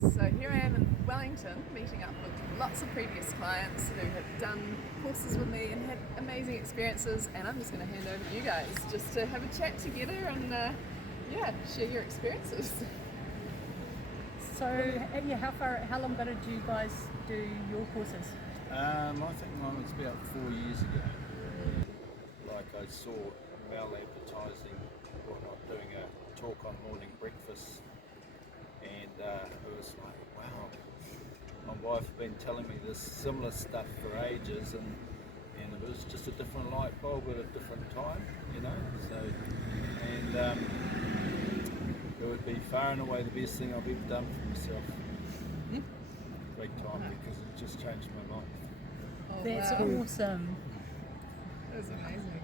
So here I am in Wellington, meeting up with lots of previous clients who have done courses with me and had amazing experiences, and I'm just going to hand over to you guys just to have a chat together and share your experiences. So, yeah, how long ago did you guys do your courses? I think mine was about 4 years ago. Like I saw Mel advertising, doing a talk on morning breakfast, and it was like, wow, my wife had been telling me this similar stuff for ages, and it was just a different light bulb at a different time, you know. So, and it would be far and away the best thing I've ever done for myself. Great time, because it just changed my life. Oh, That's wow. awesome. That was amazing.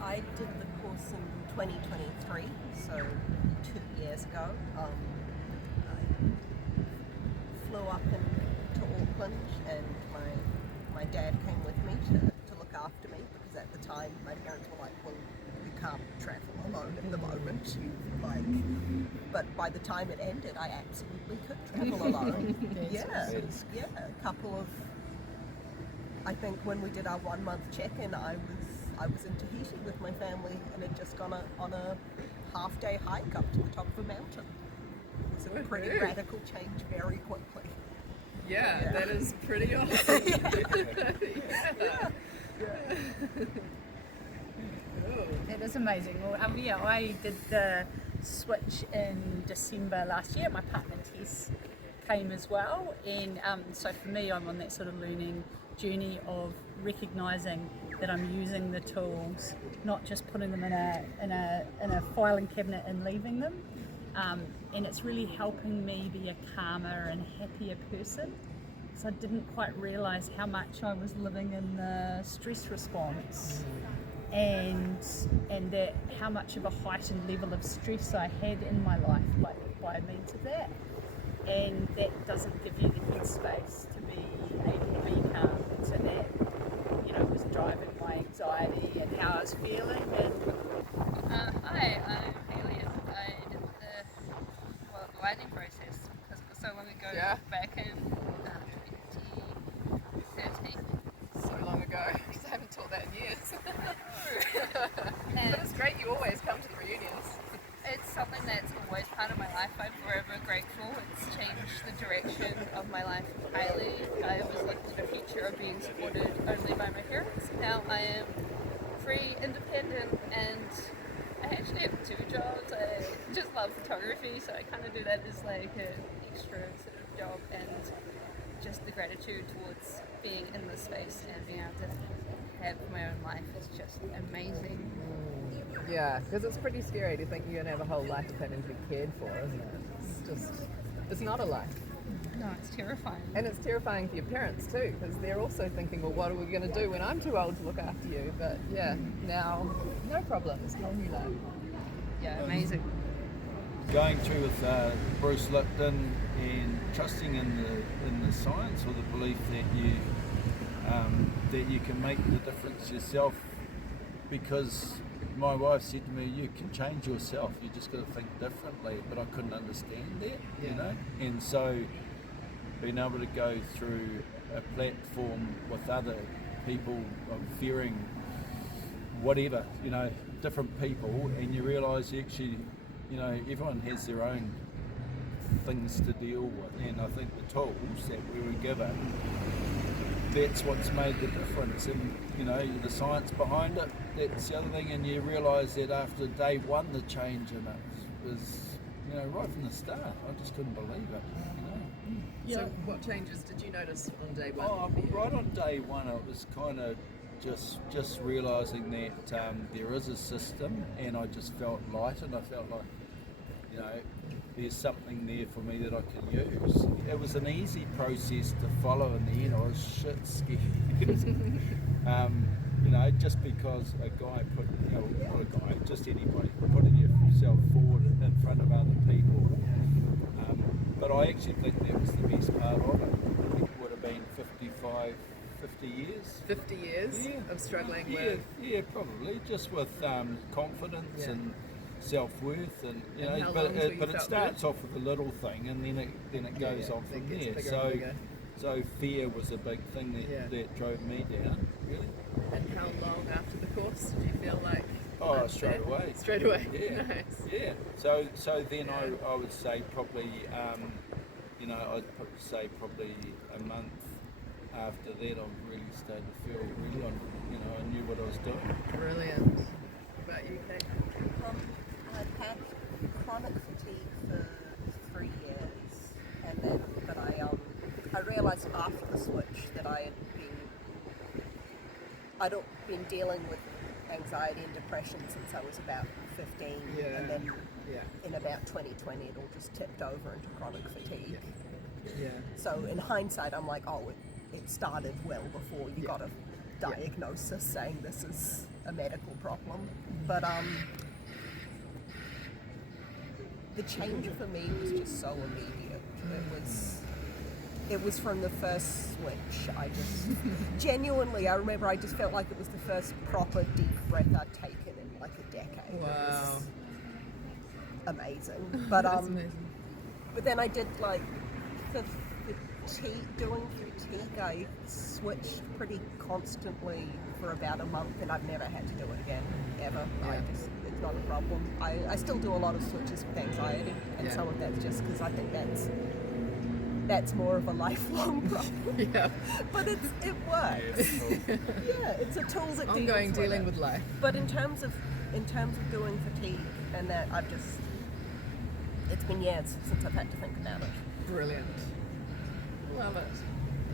I did the course in 2023, so 2 years ago. I flew up to Auckland, and my dad came with me to look after me, because at the time my parents were like, well, you can't travel alone at the moment. But by the time it ended, I absolutely could travel alone. Yeah, a couple of. I think when we did our 1 month check-in, I was in Tahiti with my family, and had just gone on a half-day hike up to the top of a mountain. It was a pretty Woohoo. radical change very quickly. Yeah, that is pretty awesome. Cool. That is amazing. Well, I did the switch in December last year. My partner Tess came as well, and so for me, I'm on that sort of learning journey of recognising that I'm using the tools, not just putting them in a filing cabinet and leaving them. And it's really helping me be a calmer and happier person, because I didn't quite realise how much I was living in the stress response, and that how much of a heightened level of stress I had in my life by means of that. And that doesn't give you the headspace to be able to be calm. So that, was driving my anxiety and how I was feeling. And Hi, I'm Haley, and I did the writing process because it was so long ago, Yeah. back in 2013. So long ago. I haven't taught that in years. But it's great you always come to the reunions. It's something that's always part of my life. I'm forever grateful. It's changed the direction of my life entirely. I was left in a future of being supported only by my parents. Now I am free, independent, and I actually have 2 jobs. I just love photography, so I kind of do that as like an extra sort of job, and just the gratitude towards being in this space and being able to have my own life is just amazing. Yeah, because it's pretty scary to think you're going to have a whole life having to be cared for, isn't it? It's not a life. No, it's terrifying. And it's terrifying for your parents too, because they're also thinking, well, what are we going to do when I'm too old to look after you? But yeah, now, no problems, whole new life. Yeah, amazing. Going through with Bruce Lipton and trusting in the science, or the belief that you can make the difference yourself, because my wife said to me, you can change yourself, you just got to think differently, but I couldn't understand that, you know. And so being able to go through a platform with other people of varying whatever, different people, and you realise actually, everyone has their own things to deal with, and I think the tools that we were given, that's what's made the difference, and the science behind it, that's the other thing. And you realise that after day one, the change in it was, right from the start. I just couldn't believe it. So what changes did you notice on day one? Oh, right on day one, it was kind of just realising that there is a system, and I just felt light, and I felt like, there's something there for me that I can use. It was an easy process to follow in the end. I was shit scared. Just because a guy not a guy, just anybody, putting yourself forward in front of other people. But I actually think that was the best part of it. I think it would have been 50 years. 50 years of struggling Yeah, with... yeah, probably, just with confidence Yeah. and self-worth, and you And know, how but long till you but it felt starts off with a little thing, and then it goes on then from it gets there. bigger and bigger. So fear was a big thing that drove me down, really. And how long after the course did you feel like? Oh, I'm straight there? away. Straight away. Yeah. Nice. Yeah. So then I would say probably, you know, I'd probably say probably a month after that, I really started to feel really on, you know, I knew what I was doing. Brilliant. What about you, Kate? I'd had chronic fatigue for 3 years, and then but I realised after the switch that I'd been dealing with anxiety and depression since I was about 15, and then in about 2020 it all just tipped over into chronic fatigue. Yeah. So in hindsight, I'm like, oh, it started well before you got a diagnosis saying this is a medical problem. But the change for me was just so immediate. It was from the first switch. I just genuinely, I remember I just felt like it was the first proper deep breath I'd taken in like a decade. Wow. It was amazing. But That's amazing. but then I did like doing fatigue. I switched pretty constantly for about a month, and I've never had to do it again ever. Yeah. It's not a problem. I still do a lot of switches with anxiety, and some of that's just because I think that's more of a lifelong problem. Yeah. But it works. Yeah, it's a tool that Ongoing deals dealing it. with life. But in terms of doing fatigue and that, it's been years since I've had to think about it. Brilliant. Love it.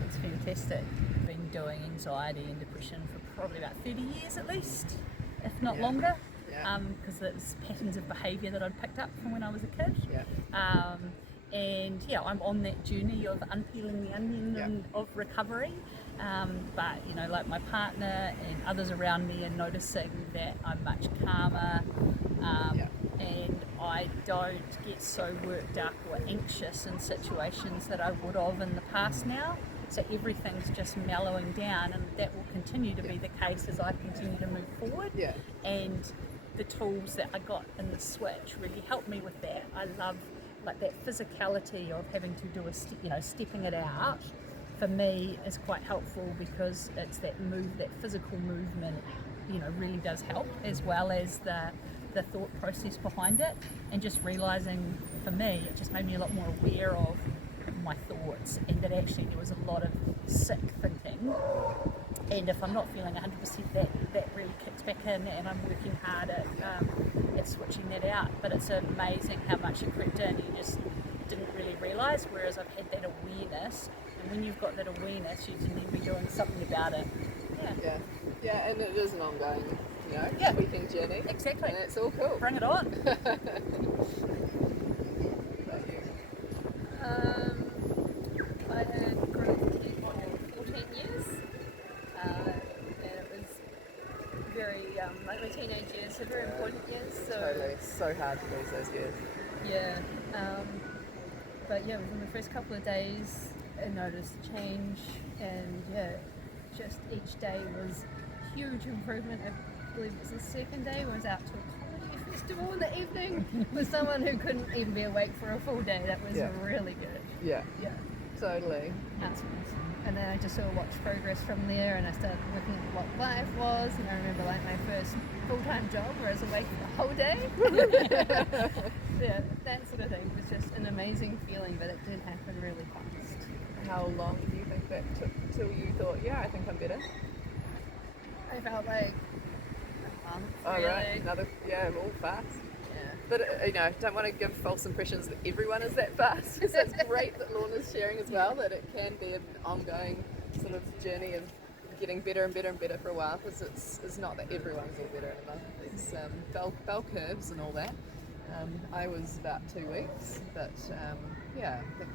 It's fantastic. Been doing anxiety and depression for probably about 30 years at least, if not Yeah. longer, Yeah. because it's patterns of behaviour that I'd picked up from when I was a kid. Yeah. And yeah, I'm on that journey of unpeeling the onion and of recovery. But you know, like my partner and others around me are noticing that I'm much calmer, and I don't get so worked up or anxious in situations that I would have in the past now. So everything's just mellowing down, and that will continue to be the case as I continue to move forward. Yeah. And the tools that I got in the switch really helped me with that. I love like that physicality of having to do stepping it out. For me, is quite helpful because it's that physical movement, really does help, as well as the thought process behind it, and just realizing, for me, it just made me a lot more aware of my thoughts, and that actually there was a lot of sick thinking, and if I'm not feeling 100%, that really kicks back in, and I'm working hard at switching that out. But it's amazing how much it crept in, you just didn't really realize, whereas I've had that awareness, and when you've got that awareness, you can then be doing something about it. Yeah, and it is an ongoing, tweaking journey. Exactly. And it's all cool. Bring it on. What about you? I had chronic fatigue for 14 years, and it was very, like my teenage years, so very important years. So Totally. It's so hard to lose those years. yeah, but yeah, within the first couple of days, I noticed a change, and just each day was huge improvement. I believe it was the second day, I was out to a comedy festival in the evening with someone who couldn't even be awake for a full day. That was really good. Yeah, Yeah. totally. That's awesome. And then I just sort of watched progress from there, and I started looking at what life was, and I remember like my first full-time job where I was awake the whole day. Yeah, that sort of thing was just an amazing feeling, but it did happen really fast. How long do you think that took till you thought, I think I'm better? I felt like a month, Oh, really. right. All fast. Yeah. But, don't want to give false impressions that everyone is that fast. So it's great that Lorna's sharing as well, that it can be an ongoing sort of journey of getting better and better and better for a while, because it's not that everyone's all better in a month. It's bell curves and all that. I was about 2 weeks, but I think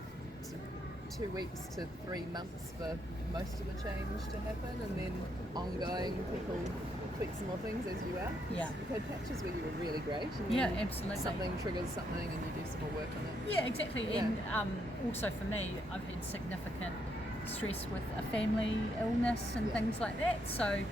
2 weeks to 3 months for most of the change to happen, and then ongoing people tweak some more things as you are. Yeah. You've had patches where you were really great, and Yeah, then absolutely. something triggers something and you do some more work on it. Yeah, exactly. Yeah. And also for me, I've had significant stress with a family illness and things like that. So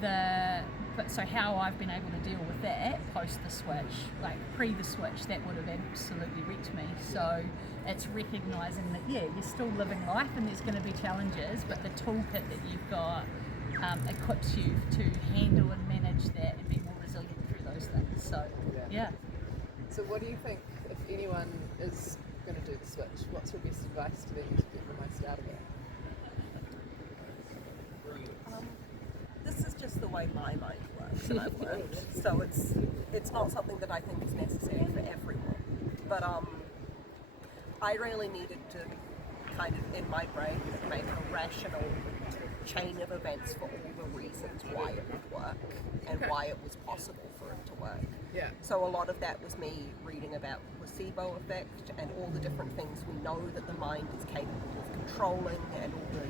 the but so how I've been able to deal with that post the switch, like pre the switch, that would have absolutely wrecked me. So it's recognising that, yeah, you're still living life and there's going to be challenges, but the toolkit that you've got equips you to handle and manage that and be more resilient through those things. So, yeah. So what do you think, if anyone is going to do the switch, what's your best advice to them to get the most out of it? This is just the way my mind works, and I've learned. So it's not something that I think is necessary for everyone. But I really needed to kind of, in my brain, make a rational chain of events for all the reasons why it would work and why it was possible for it to work. Yeah. So a lot of that was me reading about placebo effect and all the different things we know that the mind is capable of controlling, and all the,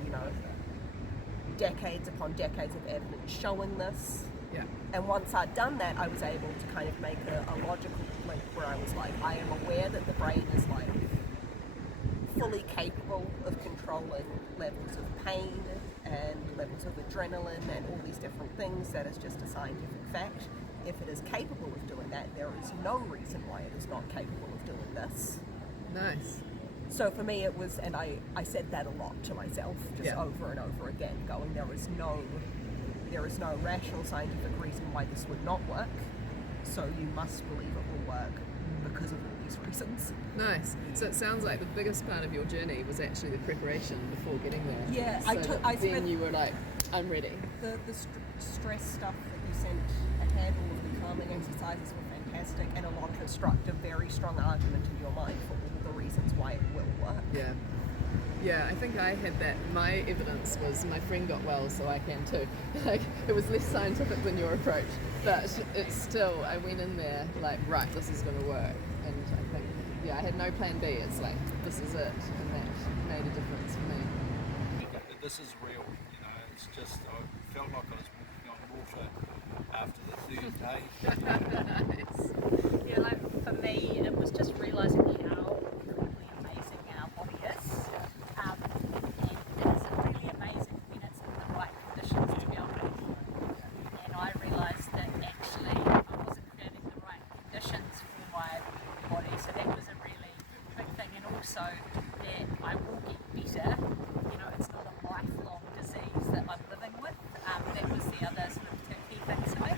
decades upon decades of evidence showing this. Yeah. And once I'd done that, I was able to kind of make a logical link where I was like, I am aware that the brain is like fully capable of controlling levels of pain and levels of adrenaline and all these different things. That is just a scientific fact. If it is capable of doing that, there is no reason why it is not capable of doing this. Nice. So for me it was, and I said that a lot to myself, just over and over again, going, there is no rational scientific reason why this would not work, so you must believe it will work because of all these reasons. Nice. So it sounds like the biggest part of your journey was actually the preparation before getting there. Yeah, so then you were like, I'm ready. The stress stuff that you sent ahead, all of the calming exercises were fantastic, and a lot of it struck a very strong argument in your mind for all the reasons why it will work. Yeah. Yeah, I think I had that. My evidence was my friend got well, so I can too. Like, it was less scientific than your approach, but it's still, I went in there like, right, this is going to work. And I think, I had no plan B. It's like, this is it. And that made a difference for me. This is real, it's just, I felt like I was walking on water after the third day. Nice. Yeah, like for me, it was just realising how incredibly amazing our body is. And it's really amazing when it's in the right conditions to be able to perform. And I realised that actually I wasn't creating the right conditions for my body, so that was a really big thing. And also that I will get better. It's not a lifelong disease that I'm living with. That was the other sort of key thing to me.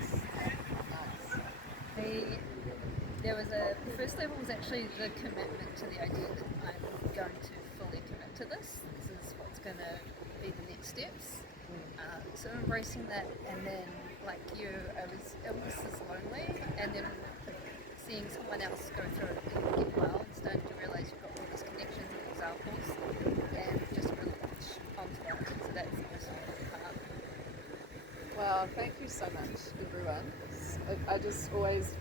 The first level was actually the commitment to the idea that I'm going to fully commit to this. This is what's going to be the next steps. So embracing that, and then like you, it was this lonely, and then seeing someone else go through it and get well, and starting to realise you've got all these connections and examples, and just really latch onto that. So that's the most important part. Well, thank you so much, everyone. I just always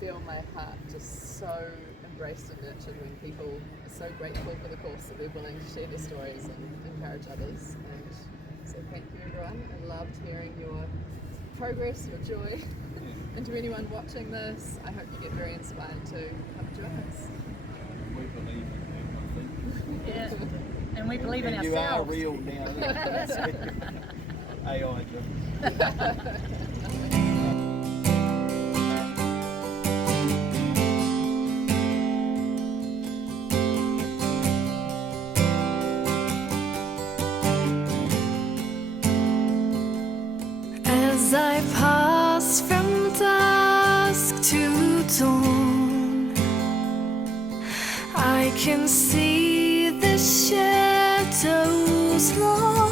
feel my heart just so embraced and nurtured when people are so grateful for the course that they're willing to share their stories and encourage others. And so thank you, everyone. I loved hearing your progress, your joy. And to anyone watching this, I hope you get very inspired to come join us. We believe in you, I think. Yeah, and we believe in You are ourselves. real now. AI driven. As I pass from dusk to dawn, I can see the shadows long.